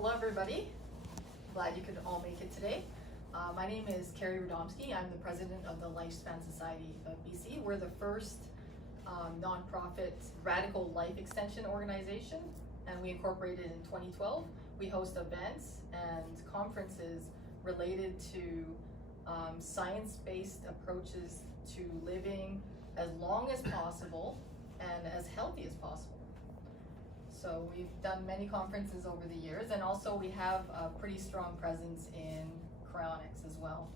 Hello everybody, glad you could all make it today. My name is Carrie Radomski. I'm the president of the Lifespan Society of BC. We're the first nonprofit radical life extension organization, and we incorporated in 2012. We host events and conferences related to science-based approaches to living as long as possible and as healthy as possible. So we've done many conferences over the years, and also we have a pretty strong presence in cryonics as well.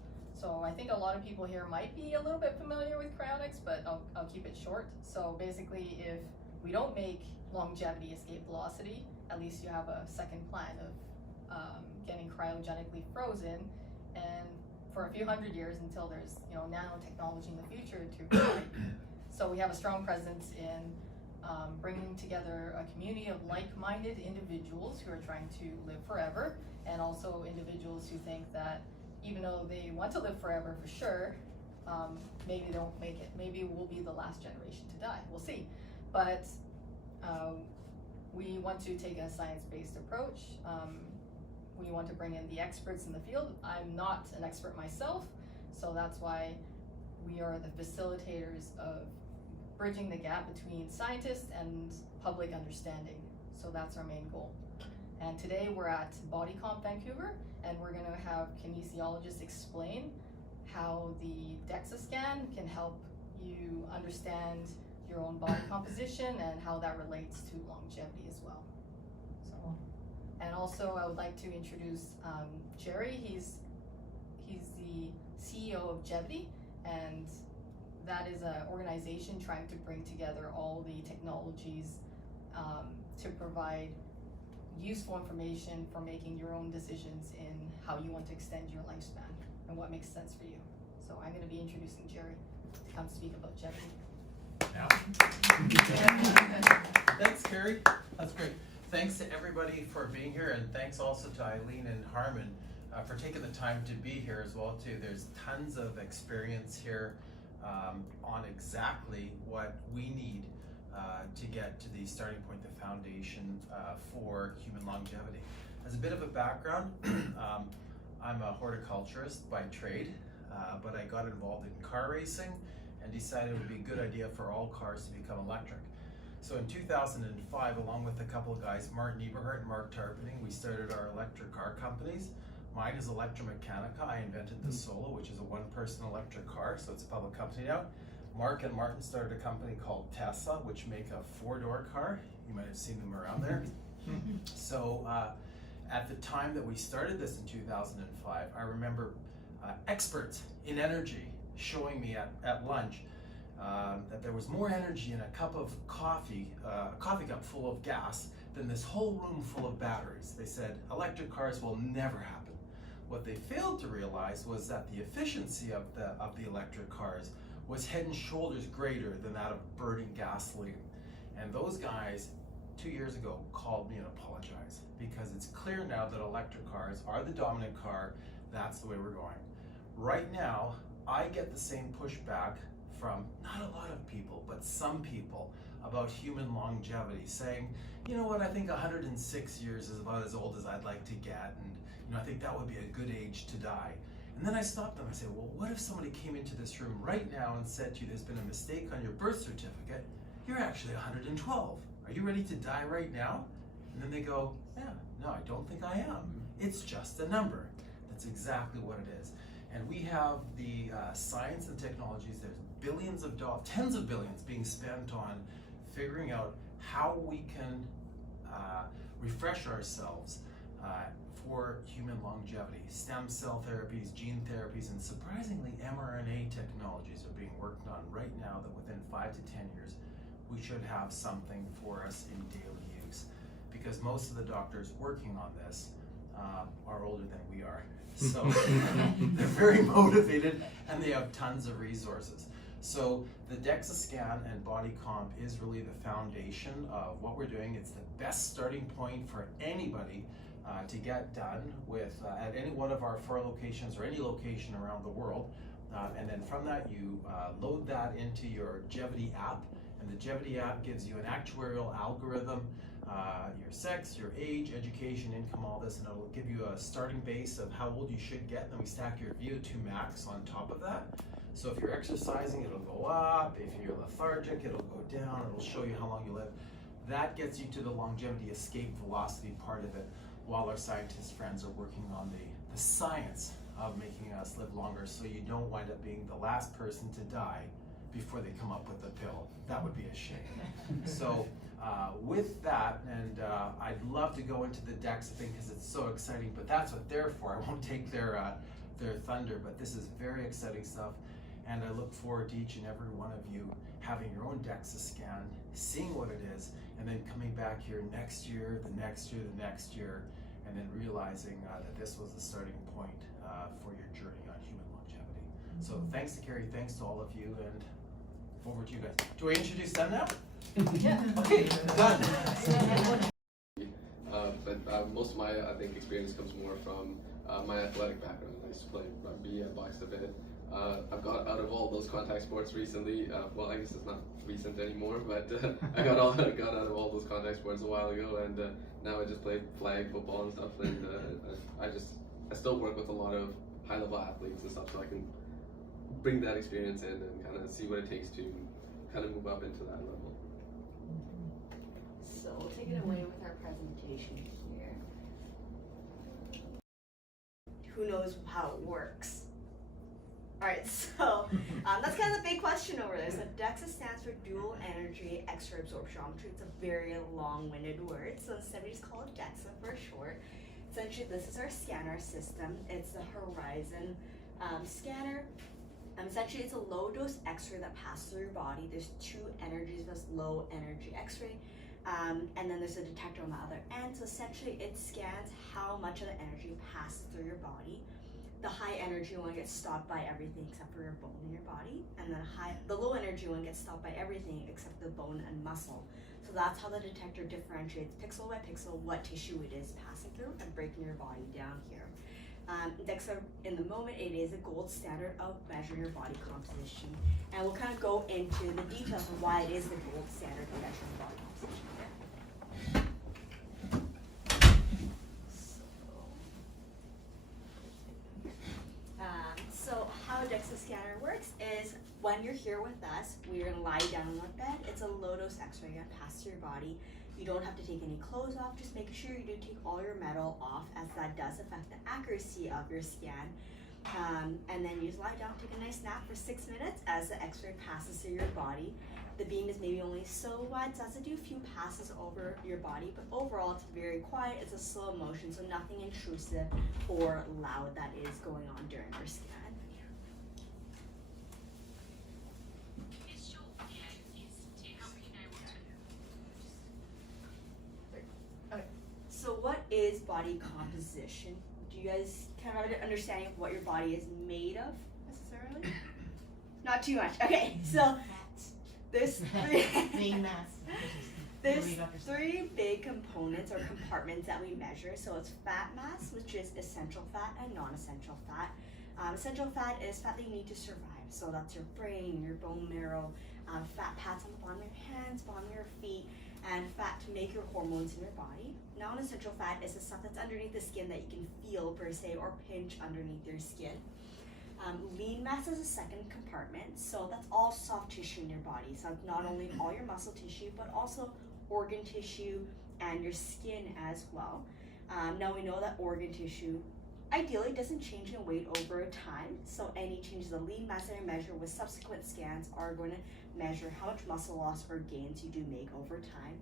So I think a lot of people here might be a little bit familiar with cryonics, but I'll keep it short. So basically, if we don't make longevity escape velocity, at least you have a second plan of getting cryogenically frozen, and for a few hundred years until there's nanotechnology in the future to provide. So we have a strong presence in bringing together a community of like-minded individuals who are trying to live forever, and also individuals who think that even though they want to live forever for sure, maybe they won't make it. Maybe we'll be the last generation to die. We'll see. But we want to take a science-based approach. We want to bring in the experts in the field. I'm not an expert myself, so that's why we are the facilitators of bridging the gap between scientists and public understanding. So that's our main goal. And today we're at BodyComp Vancouver, and we're going to have kinesiologists explain how the DXA scan can help you understand your own body composition and how that relates to longevity as well. So, and also I would like to introduce Jerry. He's the CEO of Jevity, and that is an organization trying to bring together all the technologies to provide useful information for making your own decisions in how you want to extend your lifespan and what makes sense for you. So I'm going to be introducing Jerry to come speak about Jevity. Yeah. Thanks, Carrie. That's great. Thanks to everybody for being here, and thanks also to Eileen and Harmon for taking the time to be here as well too. There's tons of experience here on exactly what we need to get to the starting point, the foundation for human longevity. As a bit of a background, I'm a horticulturist by trade, but I got involved in car racing and decided it would be a good idea for all cars to become electric. So in 2005, along with a couple of guys, Martin Eberhardt and Mark Tarpening, we started our electric car companies. Mine is Electromechanica. I invented the Solo, which is a one-person electric car, so it's a public company now. Mark and Martin started a company called Tesla, which make a four-door car. You might have seen them around there. So at the time that we started this in 2005, I remember experts in energy showing me at lunch that there was more energy in a cup of coffee, a coffee cup full of gas, than this whole room full of batteries. They said electric cars will never happen. What they failed to realize was that the efficiency of the electric cars was head and shoulders greater than that of burning gasoline. And those guys 2 years ago called me and apologized, because it's clear now that electric cars are the dominant car. That's the way we're going. Right now, I get the same pushback from not a lot of people, but some people about human longevity, saying, you know what, I think 106 years is about as old as I'd like to get, and I think that would be a good age to die. And then I stopped them. I said, well, what if somebody came into this room right now and said to you, there's been a mistake on your birth certificate, you're actually 112. Are you ready to die right now? And then they go, yeah, no, I don't think I am. It's just a number. That's exactly what it is. And we have the science and technologies. There's billions of dollars, tens of billions being spent on figuring out how we can refresh ourselves for human longevity. Stem cell therapies, gene therapies, and surprisingly mRNA technologies are being worked on right now that within 5 to 10 years we should have something for us in daily use, because most of the doctors working on this are older than we are. So they're very motivated and they have tons of resources. So the DXA scan and BodyComp is really the foundation of what we're doing. It's the best starting point for anybody to get done with at any one of our 4 locations or any location around the world. And then from that, you load that into your Jevity app, And the Jevity app gives you an actuarial algorithm, your sex, your age, education, income, all this, and it'll give you a starting base of how old you should get. Then we stack your VO2 max on top of that. So if you're exercising, it'll go up. If you're lethargic, it'll go down. It'll show you how long you live. That gets you to the longevity escape velocity part of it, while our scientist friends are working on the science of making us live longer, so you don't wind up being the last person to die before they come up with the pill. That would be a shame. So with that, and I'd love to go into the DXA thing because it's so exciting, but that's what they're for. I won't take their thunder, but this is very exciting stuff, and I look forward to each and every one of you having your own DXA scan, seeing what it is, and then coming back here next year, the next year, the next year, and then realizing that this was the starting point for your journey on human longevity. So thanks to Carrie, thanks to all of you, and over to you guys. Do I introduce them now? Yeah. Okay, done. But most of my, I think, experience comes more from my athletic background. I used to play rugby, I boxed a bit. I've got out of all those contact sports recently. Well, I guess it's not recent anymore, but I got out of all those contact sports a while ago, and now I just play flag football and stuff. And I still work with a lot of high-level athletes and stuff, so I can bring that experience in and kind of see what it takes to kind of move up into that level. So we'll take it away with our presentation here. Who knows how it works? Alright, so that's kind of the big question over there. So DXA stands for Dual Energy X-ray Absorptiometry. It's a very long-winded word, so instead we just call it DXA for short. Essentially, this is our scanner system. It's the Horizon scanner. Essentially, it's a low-dose X-ray that passes through your body. There's two energies. There's low-energy X-ray, and then there's a detector on the other end. So essentially, it scans how much of the energy passes through your body. The high-energy one gets stopped by everything except for your bone in your body, and then the low-energy one gets stopped by everything except the bone and muscle. So that's how the detector differentiates pixel by pixel what tissue it is passing through and breaking your body down here. DXA, in the moment, it is a gold standard of measuring your body composition. And we'll kind of go into the details of why it is the gold standard of measuring body composition. So how DXA scanner works is when you're here with us, we're going to lie down on the bed. It's a low-dose X-ray going to pass through your body. You don't have to take any clothes off, just make sure you do take all your metal off, as that does affect the accuracy of your scan. And then you just lie down, take a nice nap for 6 minutes as the X-ray passes through your body. The beam is maybe only so wide, so it has to do a few passes over your body, but overall it's very quiet, it's a slow motion, so nothing intrusive or loud that is going on during your scan. So what is body composition? Do you guys kind of have an understanding of what your body is made of, necessarily? Not too much. Okay, so there's three big components or compartments that we measure. So it's fat mass, which is essential fat and non-essential fat. Essential fat is fat that you need to survive. So that's your brain, your bone marrow, fat pads on the bottom of your hands, bottom of your feet, and fat to make your hormones in your body. Non-essential fat is the stuff that's underneath the skin that you can feel per se or pinch underneath your skin. Lean mass is a second compartment, so that's all soft tissue in your body. So it's not only all your muscle tissue, but also organ tissue and your skin as well. Now we know that organ tissue ideally doesn't change in weight over time, so any changes in lean mass that you measure with subsequent scans are going to measure how much muscle loss or gains you do make over time.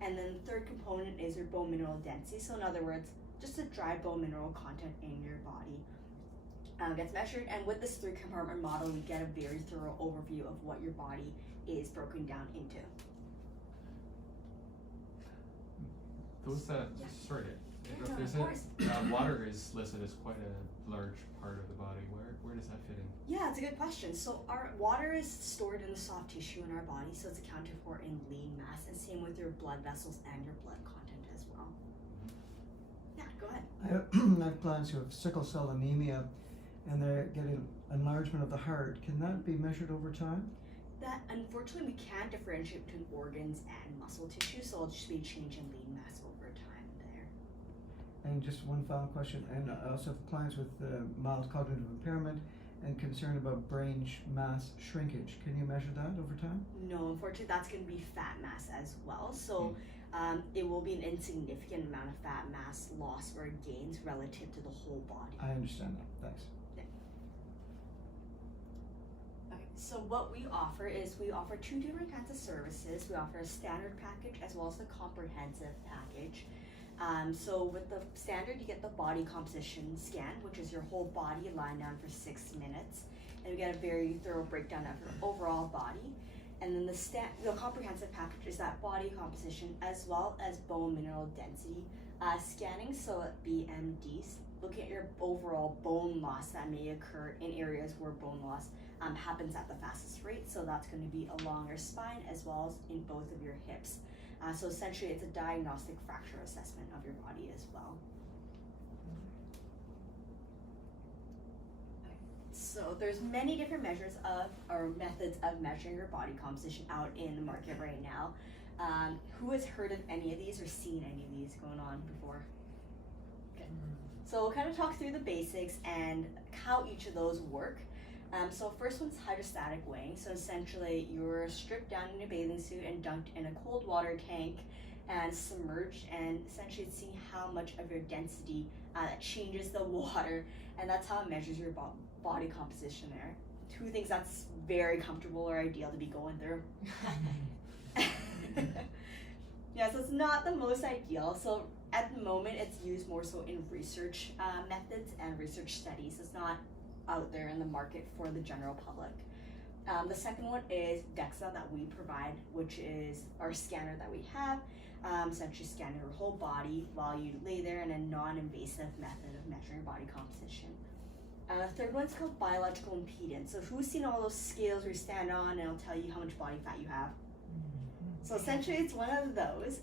And then the third component is your bone mineral density. So in other words, just the dry bone mineral content in your body gets measured. And with this 3-compartment model, we get a very thorough overview of what your body is broken down into. Those Yeah. sorry, Yeah, there's of course. water is listed as quite a large part of the body. Where does that fit in? Yeah, it's a good question. So our water is stored in the soft tissue in our body, so it's accounted for in lean mass, and same with your blood vessels and your blood content as well. Yeah, go ahead. I have clients who have sickle cell anemia and they're getting enlargement of the heart. Can that be measured over time? That unfortunately we can't differentiate between organs and muscle tissue, so it'll just be a change in lean mass over time there. And just one final question, and I also have clients with mild cognitive impairment and concern about brain mass shrinkage. Can you measure that over time? No, unfortunately that's going to be fat mass as well. So it will be an insignificant amount of fat mass loss or gains relative to the whole body. I understand that, thanks. Okay, so what we offer is we offer two different kinds of services. We offer a standard package as well as a comprehensive package. So with the standard, you get the body composition scan, which is your whole body lying down for 6 minutes, and we get a very thorough breakdown of your overall body. And then the comprehensive package is that body composition as well as bone mineral density scanning, so BMDs, looking at your overall bone loss that may occur in areas where bone loss happens at the fastest rate. So that's going to be along your spine as well as in both of your hips. So essentially it's a diagnostic fracture assessment of your body as well. So there's many different measures of or methods of measuring your body composition out in the market right now. Who has heard of any of these or seen any of these going on before? Okay. So we'll kind of talk through the basics and how each of those work. So first one's hydrostatic weighing. So essentially you're stripped down in a bathing suit and dunked in a cold water tank and submerged, and essentially seeing how much of your density that changes the water, and that's how it measures your body composition there. Two things that's very comfortable or ideal to be going through. Yeah, so it's not the most ideal. So at the moment it's used more so in research methods and research studies. It's not out there in the market for the general public. The second one is DXA that we provide, which is our scanner that we have. Essentially scan your whole body while you lay there in a non-invasive method of measuring body composition. The third one's called biological impedance. So who's seen all those scales where you stand on and it'll tell you how much body fat you have? So essentially it's one of those.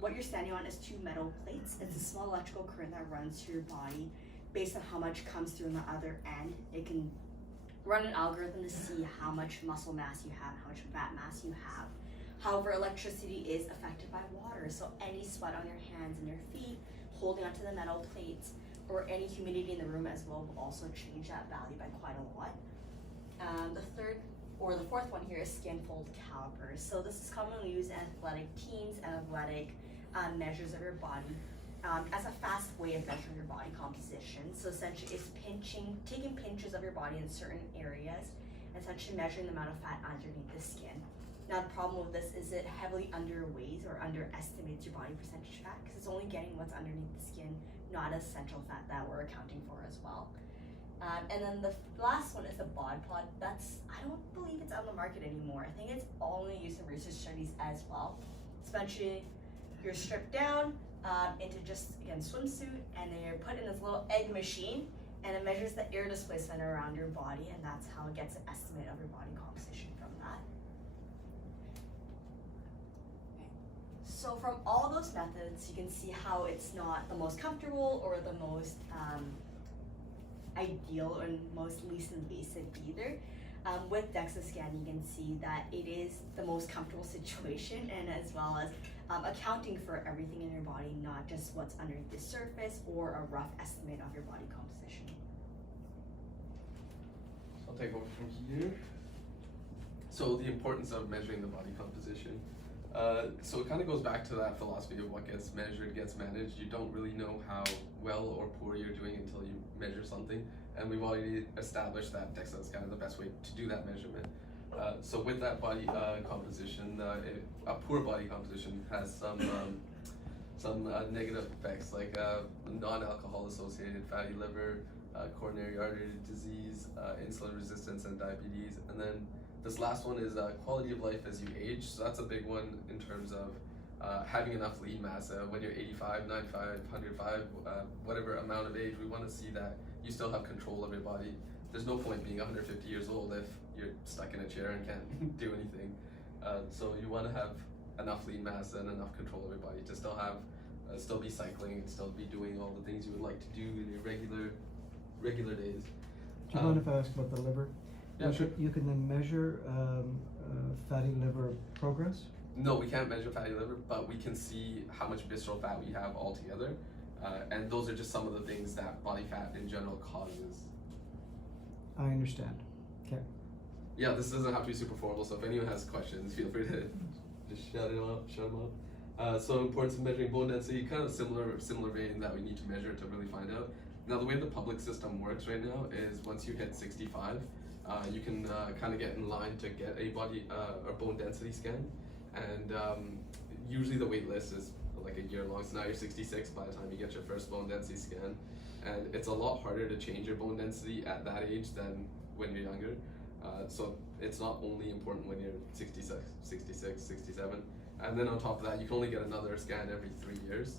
What you're standing on is two metal plates. It's a small electrical current that runs through your body. Based on how much comes through on the other end, it can run an algorithm to see how much muscle mass you have, how much fat mass you have. However, electricity is affected by water, so any sweat on your hands and your feet, holding onto the metal plates, or any humidity in the room as well will also change that value by quite a lot. The fourth one here is skin fold calipers. So this is commonly used in athletic teams and athletic measures of your body. As a fast way of measuring your body composition. So essentially it's taking pinches of your body in certain areas, and essentially measuring the amount of fat underneath the skin. Now the problem with this is it heavily underweighs or underestimates your body percentage fat, because it's only getting what's underneath the skin, not essential fat that we're accounting for as well. And then the last one is the bod pod. I don't believe it's on the market anymore. I think it's only used in research studies as well. Especially you're stripped down into just, again, swimsuit, and then you're put in this little egg machine, and it measures the air displacement around your body, and that's how it gets an estimate of your body composition from that. Okay. So from all those methods, you can see how it's not the most comfortable or the most ideal or most least invasive either. With DXA scan, you can see that it is the most comfortable situation, and as well as accounting for everything in your body, not just what's underneath the surface or a rough estimate of your body composition. So I'll take over from here. So the importance of measuring the body composition. So it kind of goes back to that philosophy of what gets measured gets managed. You don't really know how well or poor you're doing until you measure something. And we've already established that DXA is kind of the best way to do that measurement. So with that body composition, a poor body composition has some negative effects, like non-alcohol associated fatty liver, coronary artery disease, insulin resistance, and diabetes. And then this last one is quality of life as you age. So that's a big one in terms of having enough lean mass. When you're 85, 95, 105, whatever amount of age, we want to see that you still have control of your body. There's no point being 150 years old if you're stuck in a chair and can't do anything. So you want to have enough lean mass and enough control of your body to still have, still be cycling and still be doing all the things you would like to do in your regular days. Do you mind if I ask about the liver? Yeah, sure. You can then measure fatty liver progress? No, we can't measure fatty liver, but we can see how much visceral fat we have altogether. And those are just some of the things that body fat in general causes. I understand. Okay. Yeah, this doesn't have to be super formal, so if anyone has questions, feel free to just shout them out. So importance of measuring bone density, kind of similar vein that we need to measure to really find out. Now the way the public system works right now is once you hit 65, you can kind of get in line to get a bone density scan, and usually the wait list is like a year long. So now you're 66 by the time you get your first bone density scan, and it's a lot harder to change your bone density at that age than when you're younger. So it's not only important when you're 66, 67, and then on top of that, you can only get another scan every 3 years.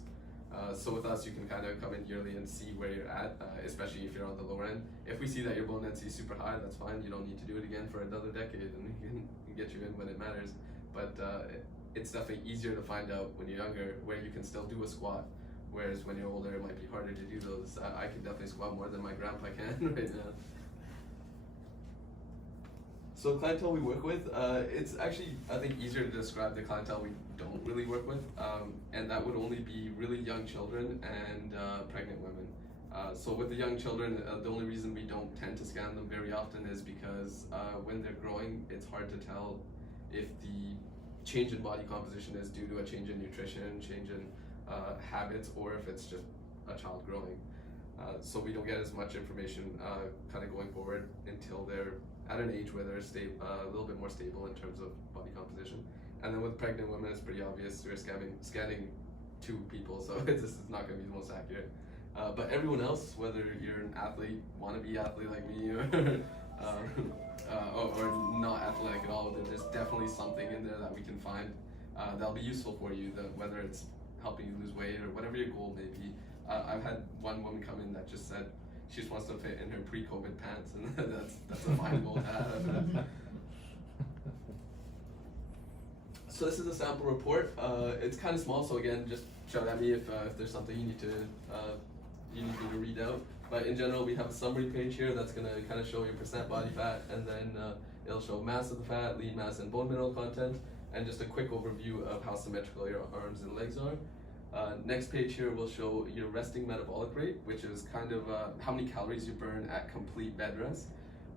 So with us, you can kind of come in yearly and see where you're at, especially if you're on the lower end. If we see that your bone density is super high, that's fine. You don't need to do it again for another decade, and we can get you in when it matters. But it's definitely easier to find out when you're younger where you can still do a squat, whereas when you're older, it might be harder to do those. I can definitely squat more than my grandpa can right now. So clientele we work with, it's actually, I think, easier to describe the clientele we don't really work with, and that would only be really young children and pregnant women. So with the young children, the only reason we don't tend to scan them very often is because when they're growing, it's hard to tell if the change in body composition is due to a change in nutrition, change in habits, or if it's just a child growing. So we don't get as much information kind of going forward until they're at an age where they're a little bit more stable in terms of body composition. And then with pregnant women, it's pretty obvious we're scanning 2 people, so this is not going to be the most accurate. But everyone else, whether you're an athlete, wannabe athlete like me, or not athletic at all, there's definitely something in there that we can find that'll be useful for you, whether it's helping you lose weight or whatever your goal may be. I've had one woman come in that just said she just wants to fit in her pre-COVID pants, and that's a fine goal to have. So this is a sample report. It's kind of small, so again, just shout at me if there's something you need me to read out. But in general, we have a summary page here that's going to kind of show your percent body fat, and then it'll show mass of the fat, lean mass, and bone mineral content, and just a quick overview of how symmetrical your arms and legs are. Next page here will show your resting metabolic rate, which is kind of how many calories you burn at complete bed rest.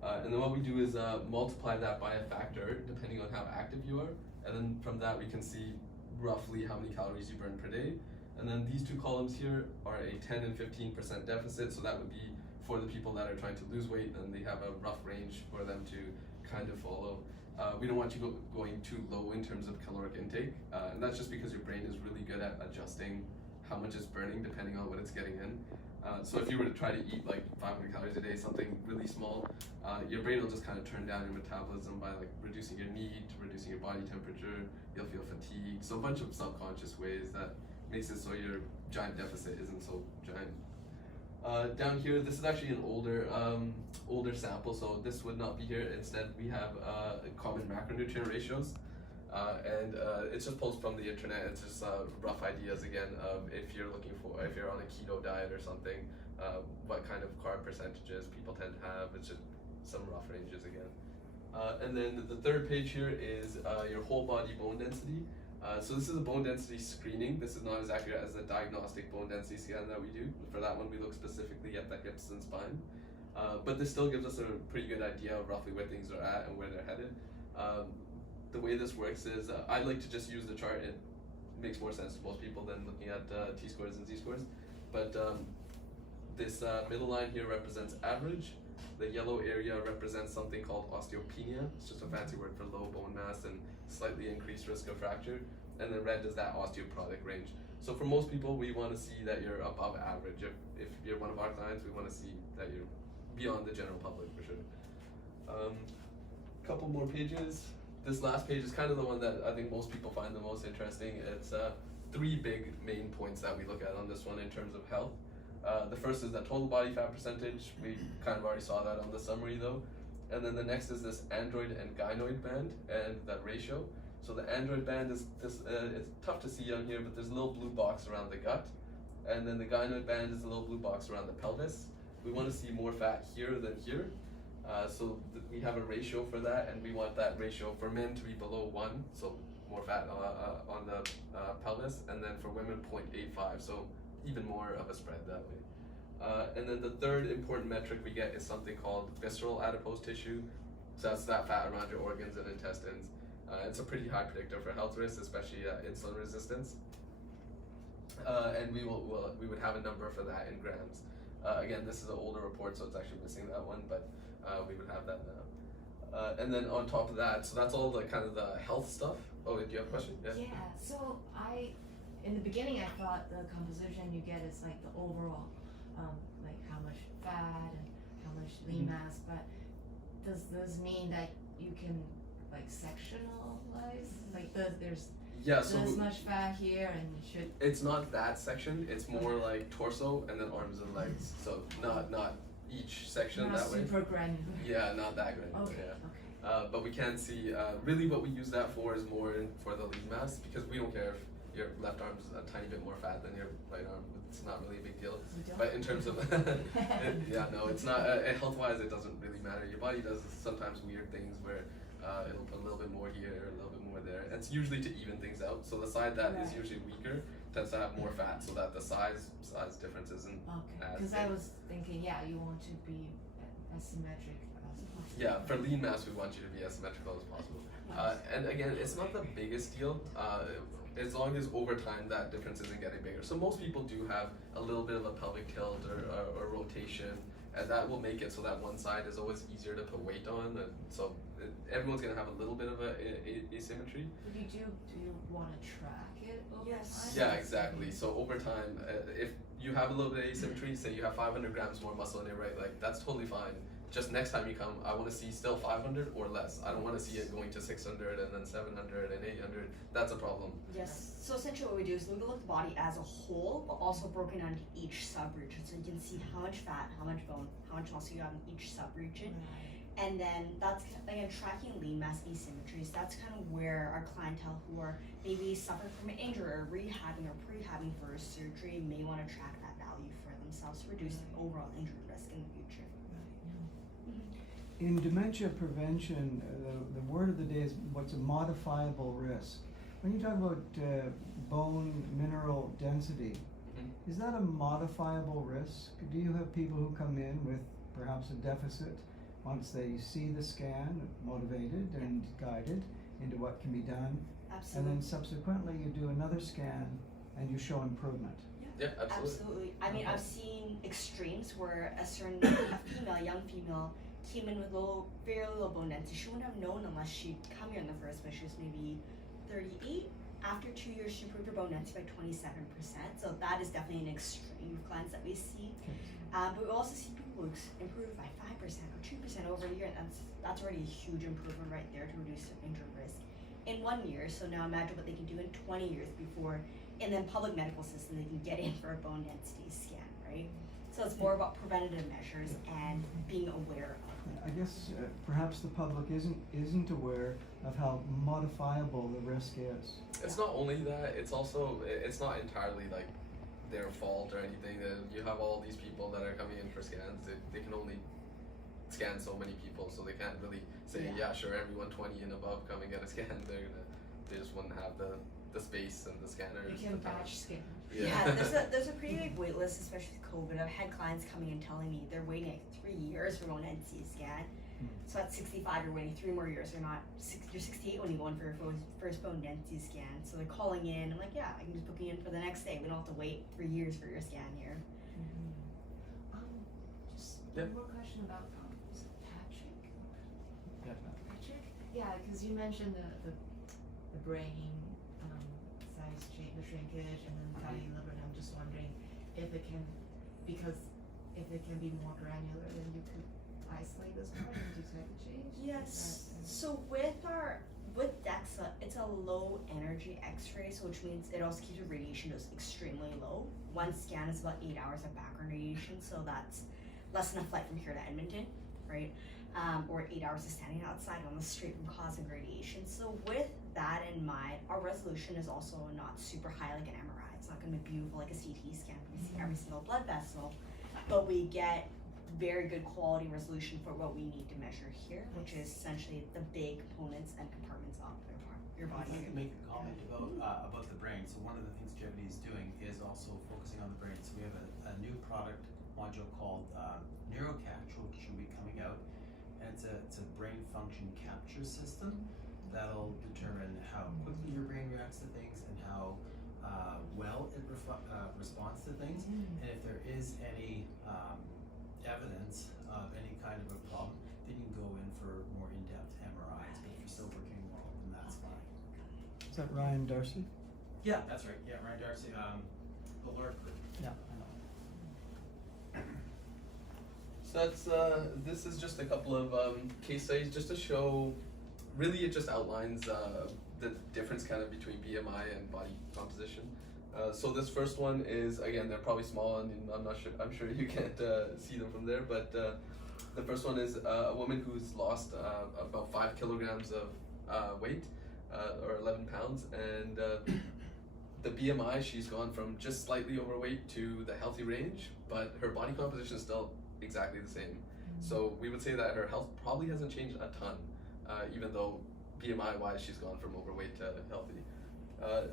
And then what we do is multiply that by a factor depending on how active you are. And then from that we can see roughly how many calories you burn per day. And then these 2 columns here are a 10 and 15% deficit. So that would be for the people that are trying to lose weight, and they have a rough range for them to kind of follow. We don't want you going too low in terms of caloric intake, and that's just because your brain is really good at adjusting how much it's burning depending on what it's getting in. So if you were to try to eat like 500 calories a day, something really small, your brain will just kind of turn down your metabolism by like reducing your need, reducing your body temperature. You'll feel fatigue. So a bunch of subconscious ways that makes it so your giant deficit isn't so giant. Down here, this is actually an older sample, so this would not be here. Instead, we have common macronutrient ratios, and it's just pulled from the internet. It's just rough ideas again of if you're on a keto diet or something, what kind of carb percentages people tend to have. It's just some rough ranges again. And then the third page here is your whole body bone density. So this is a bone density screening. This is not as accurate as the diagnostic bone density scan that we do. For that one, we look specifically at the hips and spine. But this still gives us a pretty good idea of roughly where things are at and where they're headed. The way this works is I like to just use the chart. It makes more sense to most people than looking at T-scores and Z-scores. But this middle line here represents average. The yellow area represents something called osteopenia. It's just a fancy word for low bone mass and slightly increased risk of fracture. And then red is that osteoporotic range. So for most people, we want to see that you're above average. If you're one of our clients, we want to see that you're beyond the general public for sure. Couple more pages. This last page is kind of the one that I think most people find the most interesting. It's 3 big main points that we look at on this one in terms of health. The first is the total body fat percentage. We kind of already saw that on the summary though. And then the next is this android and gynoid band and that ratio. So the android band is this, it's tough to see on here, but there's a little blue box around the gut. And then the gynoid band is a little blue box around the pelvis. We want to see more fat here than here. We have a ratio for that, and we want that ratio for men to be below 1, so more fat on the pelvis, and then for women 0.85, so even more of a spread that way. And then the third important metric we get is something called visceral adipose tissue. So that's that fat around your organs and intestines. It's a pretty high predictor for health risks, especially insulin resistance. And we would have a number for that in grams. Again, this is an older report, so it's actually missing that one, but we would have that now. And then on top of that, so that's all the kind of the health stuff. Oh, do you have a question? Yeah, so in the beginning I thought the composition you get is like the overall, like how much fat and how much lean mass, but does this mean that you can like sectionalize? Like there's this much fat here and should... It's not that section, it's more like torso and then arms and legs. So not each section not that way. Not super granular. Yeah, not that granular, Okay, yeah. okay. But we can see, really what we use that for is more for the lean mass, because we don't care if your left arm's a tiny bit more fat than your right arm. It's not really a big deal. But in terms of, yeah, no, it's not, health-wise it doesn't really matter. Your body does sometimes weird things where it'll put a little bit more here, a little bit more there. It's usually to even things out. So the side that is usually weaker tends to have more fat, so that the size difference isn't as Because big. I was thinking, yeah, you want to be asymmetric as possible. Yeah, for lean mass, we want you to be as symmetrical as possible. And again, it's not the biggest deal, as long as over time that difference isn't getting bigger. So most people do have a little bit of a pelvic tilt or rotation, and that will make it so that one side is always easier to put weight on. And so everyone's gonna have a little bit of a asymmetry. But do you want to track it over Yes. time? Yeah, exactly. So over time, if you have a little bit of asymmetry, say you have 500 grams more muscle in your right leg, that's totally fine. Just next time you come, I want to see still 500 or less. I don't want to see it going to 600 and then 700 and 800. That's a problem. Yes. So essentially what we do is we look at the body as a whole, but also broken down into each sub-region. So you can see how much fat, how much bone, how much muscle you have in each sub-region. Right. And then that's, again, tracking lean mass asymmetries. That's kind of where our clientele who are maybe suffering from an injury or rehabbing or pre-habbing for a surgery may want to track that value for themselves to reduce the overall injury risk in the future. In dementia prevention, the word of the day is what's a modifiable risk. When you talk about bone mineral density, is that a modifiable risk? Do you have people who come in with perhaps a deficit once they see the scan, motivated and guided into what can be done? Absolutely. And then subsequently you do another scan and you show improvement. Yeah, absolutely. Absolutely. I mean, Okay. I've seen extremes where a young female, came in with very little bone density. She wouldn't have known unless she'd come here in the first place. She was maybe 38. After 2 years, she improved her bone density by 27%. So that is definitely an extreme of clients that we see. But we also see people who improve by 5% or 2% over a year, and that's already a huge improvement right there to reduce their injury risk in 1 year. So now imagine what they can do in 20 years before, in the public medical system, they can get in for a bone density scan, right? So it's more about preventative measures and being aware of. I guess perhaps the public isn't aware of how modifiable the risk is. It's not only that, it's also, it's not entirely like their fault or anything. You have all these people that are coming in for scans. They can only scan so many people, so they can't really say, yeah, sure, everyone 20 and above come and get a scan. They just wouldn't have the space and the scanners. You can batch scan. Yeah, there's a pretty big wait list, especially with COVID. I've had clients coming and telling me they're waiting like 3 years for going to see a scan. So at 65, you're waiting 3 more years. You're 68 when you go in for your first bone density scan. So they're calling in. I'm like, yeah, I can just book you in for the next day. We don't have to wait 3 years for your scan here. Just Yep. one more question about is it Patrick? Yeah. Patrick? Yeah, because you mentioned the brain size change, the shrinkage, and then fatty liver. And I'm just wondering if it can be more granular, then you could isolate this part and detect the change. Yes. So with DXA, it's a low energy X-ray, so which means it also keeps your radiation dose extremely low. One scan is about 8 hours of background radiation, so that's less than a flight from here to Edmonton, right? Or 8 hours of standing outside on the street from cosmic radiation. So with that in mind, our resolution is also not super high like an MRI. It's not going to be beautiful like a CT scan. We see every single blood vessel, but we get very good quality resolution for what we need to measure here, which is essentially the big components and compartments of your I'd body. like to make a comment about the brain. So one of the things Jevity is doing is also focusing on the brain. So we have a new product module called NeuroCatch, which will be coming out, and it's a brain function capture system that'll determine how quickly your brain reacts to things and how well it responds to things, and if there is any evidence of any kind of a problem, then you can go in for more in-depth MRIs. But if you're still working well, then that's fine. Is that Ryan Darcy? Yeah, that's right. Yeah, Ryan Darcy, the LARP group. Yeah, I know. So that's this is just a couple of case studies just to show. Really, it just outlines the difference kind of between BMI and body composition. So this first one is, again, they're probably small, and I'm sure you can't see them from there. But the first one is a woman who's lost about 5 kilograms of weight, or 11 pounds, and the BMI, she's gone from just slightly overweight to the healthy range, but her body composition is still exactly the same. So we would say that her health probably hasn't changed a ton, even though BMI wise she's gone from overweight to healthy.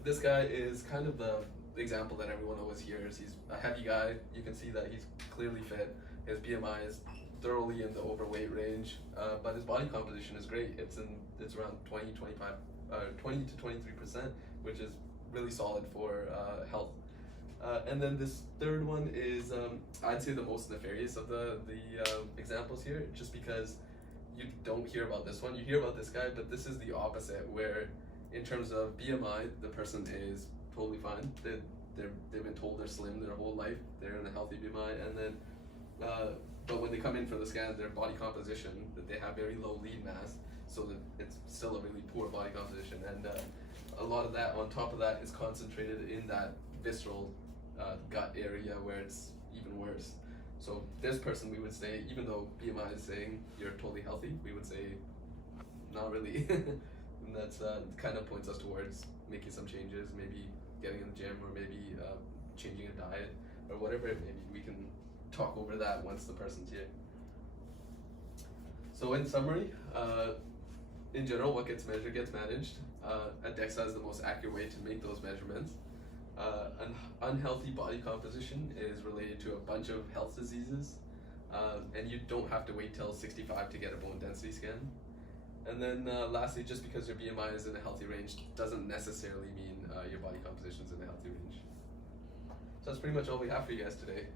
This guy is kind of the example that everyone always hears. He's a heavy guy. You can see that he's clearly fit. His BMI is thoroughly in the overweight range, but his body composition is great. It's around 20 to 23%, which is really solid for health. And then this third one is, I'd say, the most nefarious of the examples here, just because you don't hear about this one. You hear about this guy, but this is the opposite, where in terms of BMI, the person is totally fine. They've been told they're slim their whole life. They're in a healthy BMI, and then but when they come in for the scan, their body composition, that they have very low lean mass, so that it's still a really poor body composition, and a lot of that on top of that is concentrated in that visceral gut area where it's even worse. So this person, we would say, even though BMI is saying you're totally healthy, we would say not really. And that's kind of points us towards making some changes, maybe getting in the gym, or maybe changing a diet, or whatever it may be. We can talk over that once the person's here. So in summary, in general, what gets measured gets managed. At DXA is the most accurate way to make those measurements. An unhealthy body composition is related to a bunch of health diseases, and you don't have to wait till 65 to get a bone density scan. And then lastly, just because your BMI is in a healthy range doesn't necessarily mean your body composition is in a healthy range. So that's pretty much all we have for you guys today.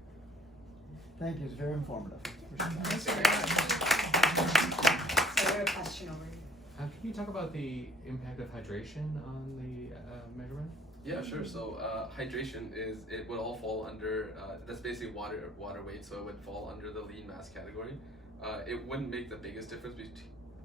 Thank you, it's very informative. Thanks very much. So we have a question over here. Can you talk about the impact of hydration on the measurement? Yeah, sure. So hydration it would all fall under, that's basically water weight, so it would fall under the lean mass category. It wouldn't make the biggest difference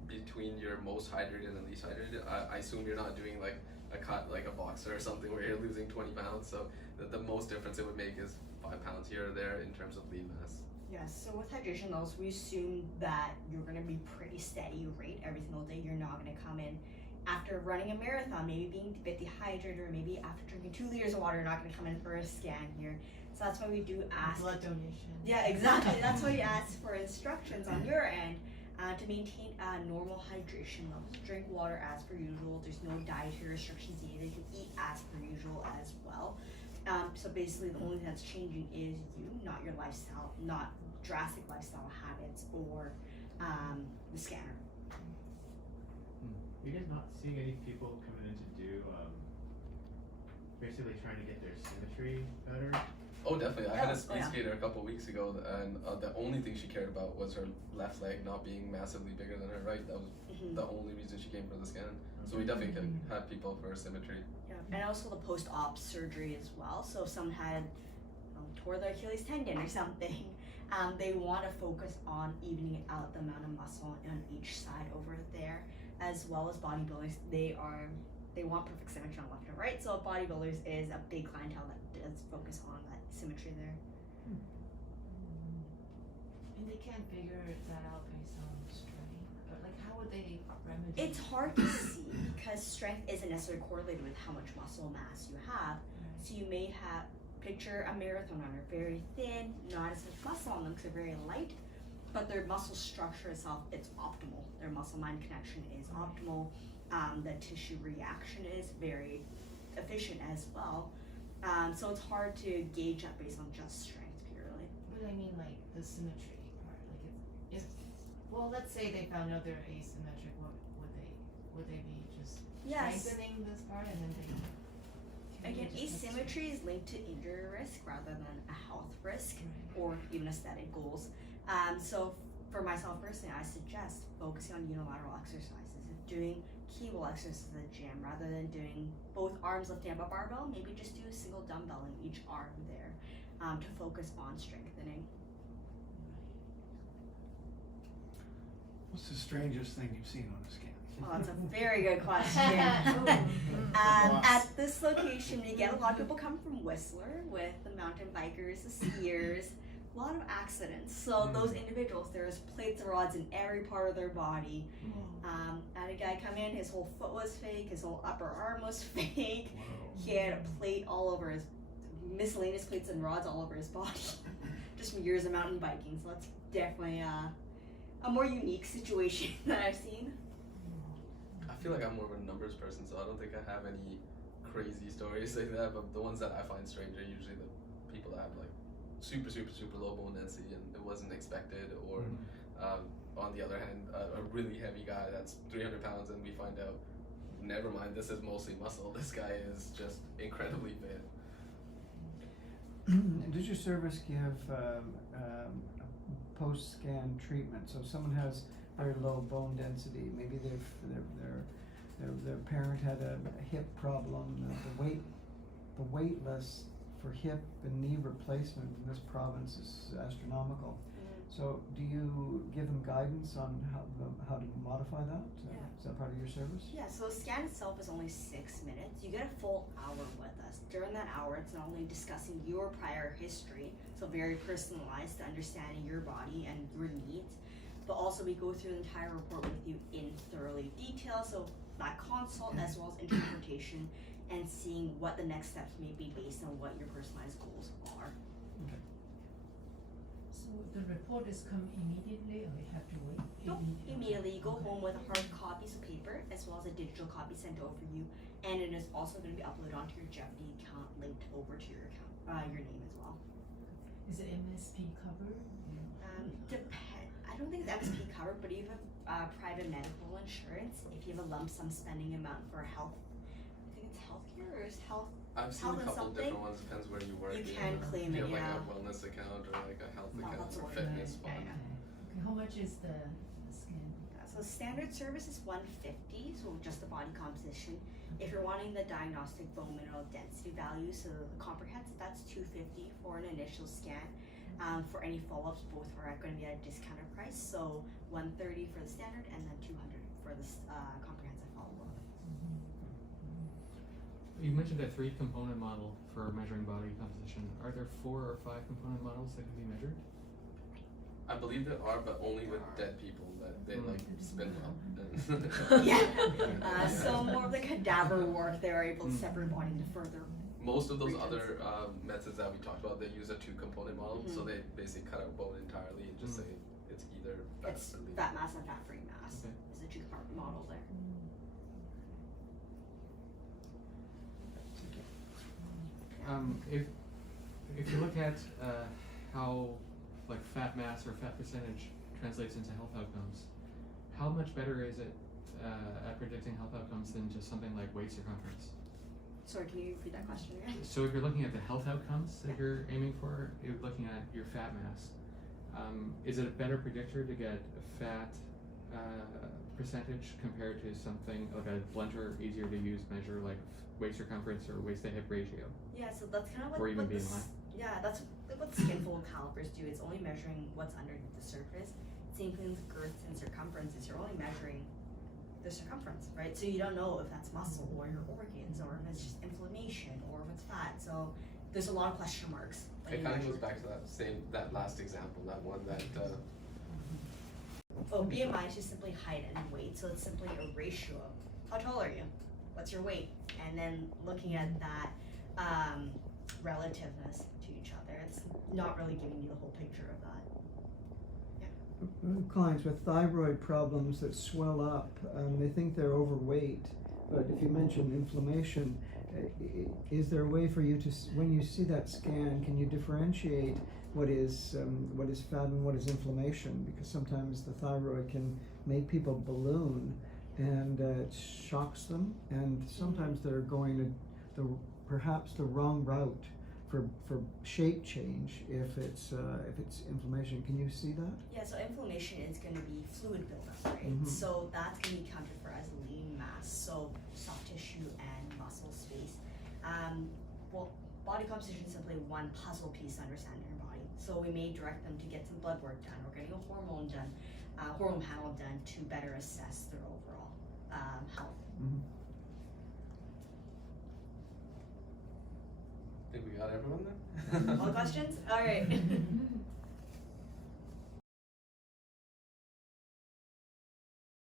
between your most hydrated and least hydrated. I assume you're not doing like a cut like a boxer or something where you're losing 20 pounds, so the most difference it would make is 5 pounds here or there in terms of lean mass. Yes, so with hydration levels, we assume that you're going to be pretty steady rate every single day. You're not going to come in after running a marathon, maybe being a bit dehydrated, or maybe after drinking 2 liters of water, you're not going to come in for a scan here. So that's why we do ask. Blood donation. Yeah, exactly. That's why you ask for instructions on your end to maintain normal hydration levels. Drink water as per usual. There's no dietary restrictions either. You can eat as per usual as well. So basically, the only thing that's changing is you, not your lifestyle, not drastic lifestyle habits or the scanner. You guys not seeing any people coming in to do basically trying to get their symmetry better? Oh, definitely. I had a speed Yeah. skater a couple weeks ago, and the only thing she cared about was her left leg not being massively bigger than her right. That was the only reason she came for the scan. So we definitely can have people for symmetry. Yeah, and also the post-op surgery as well. So if someone had tore their Achilles tendon or something, they want to focus on evening out the amount of muscle on each side over there, as well as bodybuilders. They want perfect symmetry on left and right. So bodybuilders is a big clientele that does focus on that symmetry there. And they can't figure that out based on strength, but like how would they remedy? It's hard to see because strength isn't necessarily correlated with how much muscle mass you have. So you may have picture a marathon runner, very thin, not as much muscle on them because they're very light, but their muscle structure itself, it's optimal. Their muscle-mind connection is optimal. The tissue reaction is very efficient as well. So it's hard to gauge that based on just strength purely. But I mean, like the symmetry part. Like if well, let's say they found out they're asymmetric, what would they be just Yes. strengthening this part and then they? Again, asymmetry is linked to injury risk rather than a health risk or even aesthetic goals. So for myself personally, I suggest focusing on unilateral exercises. If doing cable exercises at the gym rather than doing both arms lifting up a barbell, maybe just do a single dumbbell in each arm there to focus on strengthening. What's the strangest thing you've seen on a scan? Oh, that's a very good question. At this location, we get a lot of people come from Whistler with the mountain bikers, the skiers, a lot of accidents. So those individuals, there's plates and rods in every part of their body. I had a guy come in, his whole foot was fake, his whole upper arm was fake. He had a plate all over his, miscellaneous plates and rods all over his body. Just from years of mountain biking. So that's definitely a more unique situation that I've seen. I feel like I'm more of a numbers person, so I don't think I have any crazy stories like that. But the ones that I find strange are usually the people that have like super low bone density and it wasn't expected, or on the other hand, a really heavy guy that's 300 pounds and we find out, never mind, this is mostly muscle. This guy is just incredibly fit. Does your service give post-scan treatment? So if someone has very low bone density, maybe their parent had a hip problem, the wait list for hip and knee replacement in this province is astronomical. So do you give them guidance on how to modify that? Yeah. Is that part of your service? Yeah, so the scan itself is only 6 minutes. You get a full hour with us. During that hour, it's not only discussing your prior history, so very personalized to understanding your body and your needs, but also we go through the entire report with you in thoroughly detail, so that consult as well as interpretation and seeing what the next steps may be based on what your personalized goals are. So the report is come immediately or you have to wait? Nope, immediately. You go home with a hard copies of paper as well as a digital copy sent over for you, and it is also going to be uploaded onto your Jeopardy account, linked over to your account, your name as well. Is it MSP covered? I don't think it's MSP covered, but if you have private medical insurance, if you have a lump sum spending amount for health, I think it's healthcare or is health. I've seen Health a and couple something, different ones, depends where you work. you can claim you it, have like yeah. a wellness account or like a health No, account that's or what- fitness Yeah, fund. Okay, how much is the scan? So standard service is $150, so just the body composition. If you're wanting the diagnostic bone mineral density value, so the comprehensive, that's $250 for an initial scan. For any follow-ups, both are going to be at a discounted price, so $130 for the standard and then $200 for the comprehensive follow-up. You mentioned a 3-component model for measuring body composition. Are there 4 or 5 component models that can be measured? I believe there are, but only with dead people that they like spin up. Yeah. So more of the cadaver work, they're able to separate body into further. Most of those regions. other methods that we talked about, they use a 2-component model, so they basically cut out bone entirely and just say it's either fat It's or lean. fat mass and fat-free mass Okay. is the 2-compartment model there. If you look at how like fat mass or fat percentage translates into health outcomes, how much better is it at predicting health outcomes than just something like waist circumference? Sorry, can you repeat that question again? So if you're looking at the health outcomes that you're aiming for, you're looking at your fat mass. Is it a better predictor to get a fat percentage compared to something like a blunter, easier to use measure like waist circumference or waist to hip ratio? Yeah, so that's kind of Or even what BMI? Yeah, that's what skinfold calipers do. It's only measuring what's underneath the surface. Same thing with girth and circumferences. You're only measuring the circumference, right? So you don't know if that's muscle or your organs or if it's just inflammation or if it's fat. So there's a lot of question marks. when It you kind of measure. goes back to that last example, that one that Oh, BMI is just simply height and weight, so it's simply a ratio of how tall are you, what's your weight, and then looking at that relativeness to each other. It's not really giving you the whole picture of that. Clients with thyroid problems that swell up, they think they're overweight, but if you mention inflammation, is there a way for you to, when you see that scan, can you differentiate what is fat and what is inflammation? Because sometimes the thyroid can make people balloon, and it shocks them, and sometimes they're going perhaps the wrong route for shape change if it's inflammation. Can you see that? Yeah, so inflammation is going to be fluid buildup, right? Mhm. So that's going to be counted for as lean mass, so soft tissue and muscle space. Well, body composition is simply one puzzle piece to understanding your body. So we may direct them to get some blood work done or getting a hormone panel done to better assess their overall health. Mhm. I think we got everyone then. All the questions? All right.